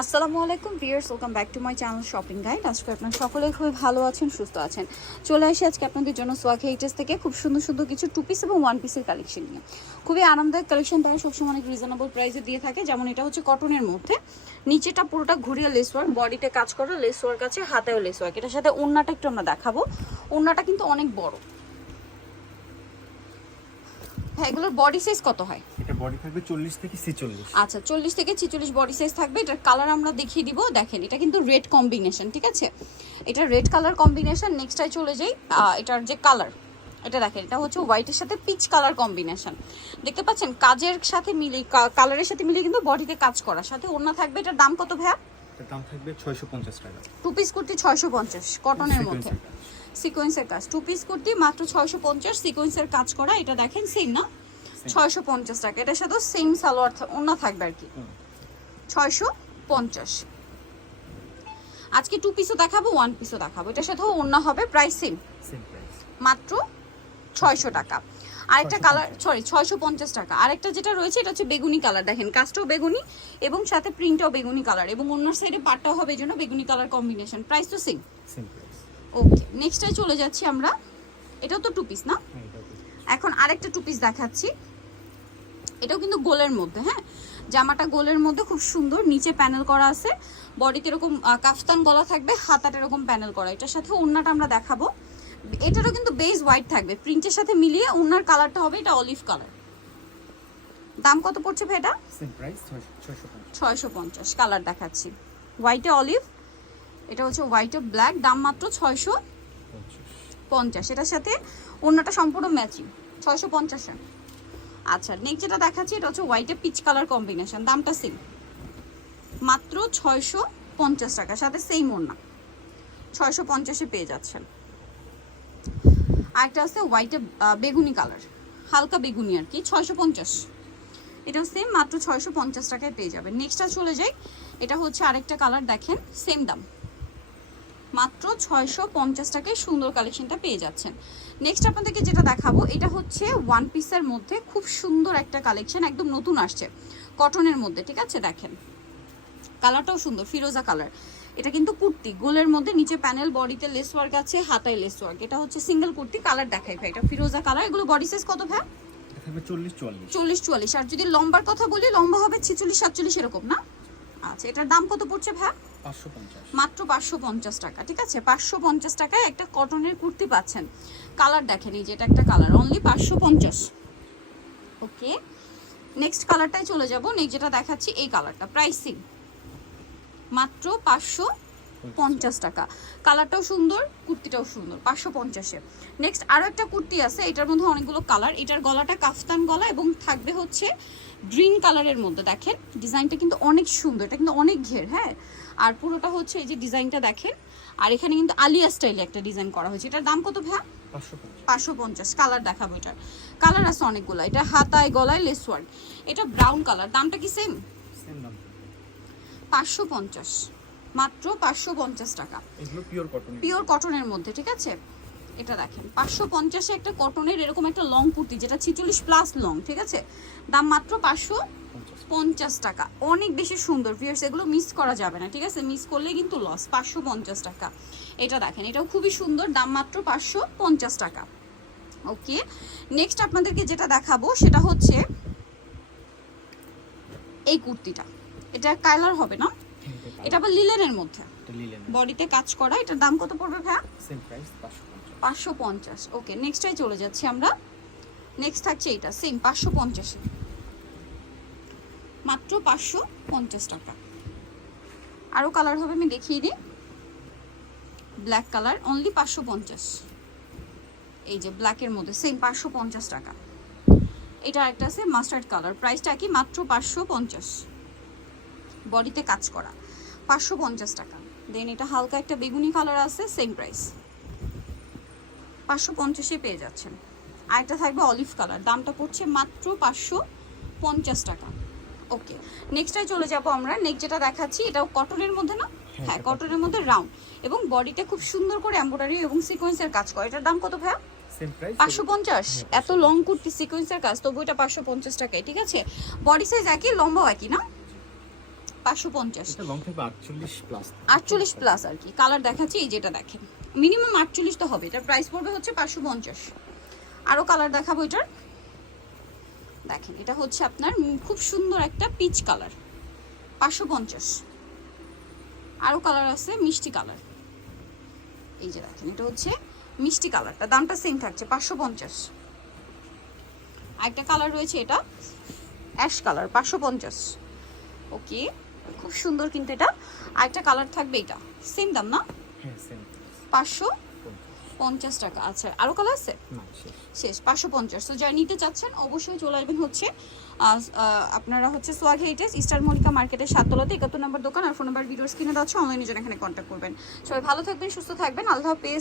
আসসালামু আলাইকুম viewers welcome back to my channel shopping guide. আজকে আপনারা সকলে খুবই ভালো আছেন, সুস্থ আছেন। চলে আসি আজকে আপনাদের জন্য সোয়াক হেইটেস থেকে খুব সুন্দর সুন্দর কিছু টু পিস এবং ওয়ান পিসের কালেকশন নিয়ে। খুবই আরামদায়ক কালেকশন তারা সবসময় অনেক রিজনেবল প্রাইসে দিয়ে থাকে। যেমন এটা হচ্ছে কটনের মধ্যে। নিচেটা পুরোটা ঘুরিয়ে লেস ওয়ার্ক বডিতে কাজ করা লেস ওয়ার্ক আছে, হাতেও লেস ওয়ার্ক এটার সাথে ওড়নাটা একটু আমরা দেখাবো। ওড়নাটা কিন্তু অনেক বড়। হ্যাঁ এগুলোর বডি সাইজ কত হয়? এটা বডি থাকবে চল্লিশ থেকে ছেচল্লিশ। আচ্ছা চল্লিশ থেকে ছিচল্লিশ বডি সাইজ থাকবে। এটার কালার আমরা দেখিয়ে দিব। দেখেন এটা কিন্তু রেড কম্বিনেশন ঠিক আছে? এটা রেড কালার কম্বিনেশন নেক্সটটাই চলে যাই এটার যে কালার এটা দেখেন এটা হচ্ছে হোয়াইটের সাথে পিচ কালার কম্বিনেশন দেখতে পাচ্ছেন কাজের সাথে মিলে কালারের সাথে মিলে কিন্তু বডিতে কাজ করা। সাথে ওড়না থাকবে এটার দাম কত ভাইয়া? এটার দাম থাকবে ছয়শো পঞ্চাশ টাকা। টু পিস কুর্তি ছয়শো পঞ্চাশ কটনের মধ্যে। সিকোয়েন্সের কাজ। টু পিস কুর্তি মাত্র ছয়শো পঞ্চাশ সিকোয়েন্সের কাজ করা। এটা দেখেন সেম না? ছয়শো পঞ্চাশ টাকা। এটার সাথেও সেম সালোয়ার ওড়না থাকবে আর কি। ছয়শো পঞ্চাশ। আজকে টু পিসও দেখাবো ওয়ান পিসও দেখাবো। এটার সাথেও ওড়না হবে প্রাইস সেম মাত্র ছয়শো টাকা। আরেকটা কালার সরি ছয়শো পঞ্চাশ টাকা। আরেকটা যেটা রয়েছে এটা হচ্ছে বেগুনি কালার দেখেন কাজটাও বেগুনি এবং সাথে প্রিন্টটাও বেগুনি কালার এবং অন্য সাইডে পাটটাও হবে এই জন্য বেগুনি কালার কম্বিনেশন প্রাইস তো সেম। ওকে নেক্সটে চলে যাচ্ছি আমরা। এটাও তো টু পিস না? হ্যাঁ। এখন আরেকটা টু পিস দেখাচ্ছি। এটাও কিন্তু গোলের মধ্যে হ্যাঁ? জামাটা গোলের মধ্যে খুব সুন্দর নিচে প্যানেল করা আছে। বডিতে এরকম কাফতান গলা থাকবে হাতাটা এরকম প্যানেল করা। এটার সাথে ওড়নাটা আমরা দেখাবো। এটারও কিন্তু বেস হোয়াইট থাকবে। প্রিন্টের সাথে মিলিয়ে ওড়নার কালারটা হবে এটা অলিভ কালার দাম কত পড়ছে ভাই এটা? ছয়শো পঞ্চাশ। কালার দেখাচ্ছি। হোয়াইটে অলিভ এটা হচ্ছে হোয়াইটে ব্ল্যাক, দাম মাত্র ছয়শো পঞ্চাশ। এটার সাথে অন্যটা সম্পূর্ণ ম্যাচিং, ছয়শো পঞ্চাশে আচ্ছা নেক্সট যেটা দেখাচ্ছি, এটা হচ্ছে হোয়াইটে পিচ কালার কম্বিনেশন দামটা সেম মাত্র ছয়শো পঞ্চাশ টাকা, সাথে সেম ওড়না। ছয়শো পঞ্চাশে পেয়ে যাচ্ছেন। আরেকটা আছে হোয়াইটে বেগুনি কালার হালকা বেগুনি আর কি, ছয়শো পঞ্চাশ। এটাও সেম মাত্র ছয়শো পঞ্চাশ টাকায় পেয়ে যাবেন। নেক্সটটা চলে যাই, এটা হচ্ছে আরেকটা কালার দেখেন সেম দাম। মাত্র ছয়শো পঞ্চাশ টাকায় সুন্দর কালেকশনটা পেয়ে যাচ্ছেন। নেক্সট আপনাদেরকে যেটা দেখাবো এটা হচ্ছে ওয়ান পিসের মধ্যে খুব সুন্দর একটা কালেকশন একদম নতুন আসছে কটনের মধ্যে ঠিক আছে? দেখেন কালারটাও সুন্দর ফিরোজা কালার। এটা কিন্তু কুর্তি গোলের মধ্যে নিচে প্যানেল বডিতে লেস ওয়ার্ক আছে হাতায় লেস ওয়ার্ক এটা হচ্ছে সিঙ্গেল কুর্তি কালার দেখাই ভাই এটা ফিরোজা কালার। এগুলো বডি সাইজ কত ভাই? চল্লিশ চুয়াল্লিশ। আর যদি লম্বার কথা বলি লম্বা হবে ছেচল্লিশ সাতচল্লিশ এরকম না? আচ্ছা এটার দাম কত পড়ছে ভাই? মাত্র পাঁচশো পঞ্চাশ টাকা, ঠিক আছে? পাঁচশো পঞ্চাশ টাকায় একটা কটনের কুর্তি পাচ্ছেন। কালার দেখেন, এই যে এটা একটা কালার অনলি পাঁচশো পঞ্চাশ। ওকে নেক্সট কালারটাই চলে যাব। নেক্সট যেটা দেখাচ্ছি, এই কালারটা প্রাইসিং মাত্র পাঁচশো পঞ্চাশ টাকা। কালারটাও সুন্দর, কুর্তিটাও সুন্দর, পাঁচশো পঞ্চাশে। নেক্সট আরও একটা কুর্তি আছে, এটার মধ্যে অনেকগুলো কালার এটার গলাটা কাফতান গলা এবং থাকবে হচ্ছে গ্রিন কালারের মধ্যে। দেখেন ডিজাইনটা কিন্তু অনেক সুন্দর, এটা কিন্তু অনেক ঘের হ্যাঁ? আর পুরোটা হচ্ছে এই যে ডিজাইনটা দেখেন। আর এখানে কিন্তু আলিয়া স্টাইলে একটা ডিজাইন করা হয়েছে। এটার দাম কত ভাই পাঁচশো পঞ্চাশ। কালার দেখাবো এটার। কালার আছে অনেকগুলো। এটা হাতায় গলায় লেস ওয়ার্ক এটা ব্রাউন কালার দামটা কি সেম পাঁচশো পঞ্চাশ। মাত্র পাঁচশো পঞ্চাশ টাকা। পিওর কটনের মধ্যে। ঠিক আছে? এটা দেখেন। পাঁচশো পঞ্চাশে একটা কটনের এরকম একটা লং কুর্তি যেটা ছিচল্লিশ প্লাস লং ঠিক আছে? দাম মাত্র পাঁচশো পঞ্চাশ টাকা। অনেক বেশি সুন্দর। ভিয়ার্স এগুলো মিস করা যাবে না ঠিক আছে? মিস করলে কিন্তু লস পাঁচশো পঞ্চাশ টাকা। এটা দেখেন এটাও খুবই সুন্দর দাম মাত্র পাঁচশো পঞ্চাশ টাকা। ওকে নেক্সট আপনাদেরকে যেটা দেখাবো সেটা হচ্ছে এই কুর্তিটা। এটা কালার হবে না? এটা আবার লিলেনের মধ্যে। বডিতে কাজ করা এটার দাম কত পড়বে ভাইয়া? পাঁচশো পঞ্চাশ। ওকে নেক্সটটাই চলে যাচ্ছি আমরা। নেক্সট থাকছে এটা সেম পাঁচশো পঞ্চাশে মাত্র পাঁচশো পঞ্চাশ টাকা। আরও কালার হবে, আমি দেখিয়ে দিই। ব্ল্যাক কালার অনলি পাঁচশো পঞ্চাশ। এই যে ব্ল্যাকের মধ্যে সেম পাঁচশো পঞ্চাশ টাকা। এটা একটা আছে মাস্টার্ড কালার প্রাইসটা কি? মাত্র পাঁচশো পঞ্চাশ। বডিতে কাজ করা। পাঁচশো পঞ্চাশ টাকা। দেন এটা হালকা একটা বেগুনি কালার আছে সেম প্রাইস পাঁচশো পঞ্চাশে পেয়ে যাচ্ছেন। আরেকটা থাকবে অলিভ কালার দামটা পড়ছে মাত্র পাঁচশো পঞ্চাশ টাকা। ওকে নেক্সটটাই চলে যাব আমরা। নেক্সট যেটা দেখাচ্ছি এটাও কটনের মধ্যে না? হ্যাঁ কটনের মধ্যে রাউন্ড এবং বডিটা খুব সুন্দর করে এম্ব্রয়ডারি এবং সিকোয়েন্সের কাজ করে। এটার দাম কত ভাইয়া? পাঁচশো পঞ্চাশ। এত লং কুর্তি সিকোয়েন্সের কাজ তবু এটা পাঁচশো পঞ্চাশ টাকায় ঠিক আছে? বডি সাইজ একই লম্বাও একই না? পাঁচশো পঞ্চাশ। আটচল্লিশ প্লাস আর কি। কালার দেখাচ্ছি এই যেটা দেখেন। মিনিমাম আটচল্লিশ তো হবে এটার প্রাইস পড়বে হচ্ছে পাঁচশো পঞ্চাশ। আরও কালার দেখাবো এটার। দেখেন এটা হচ্ছে আপনার খুব সুন্দর একটা পিচ কালার পাঁচশো পঞ্চাশ। আরও কালার আছে মিষ্টি কালার এই যে দেখেন এটা হচ্ছে মিষ্টি কালারটা দামটা সেম থাকছে পাঁচশো পঞ্চাশ। আরেকটা কালার রয়েছে এটা অ্যাশ কালার পাঁচশো পঞ্চাশ। ওকে খুব সুন্দর কিন্তু এটা। আরেকটা কালার থাকবে এটা সেম দাম না? হ্যাঁ পাঁচশো পঞ্চাশ টাকা। আচ্ছা আরও কালার আছে? শেষ। পাঁচশো পঞ্চাশ। তো যারা নিতে চাচ্ছেন অবশ্যই চলে আসবেন হচ্ছে আপনারা হচ্ছে সোয়াগ হেরিটেজ ইস্টার মল্লিকা মার্কেটের সাততলাতে একাত্তর নম্বর দোকান আর ফোন নাম্বার ভিডিও স্ক্রিনে দেওয়া অনলাইনে জন্য এখানে কন্ট্যাক্ট করবেন। সবাই ভালো থাকবেন সুস্থ থাকবেন আল্লাহ হাফেজ।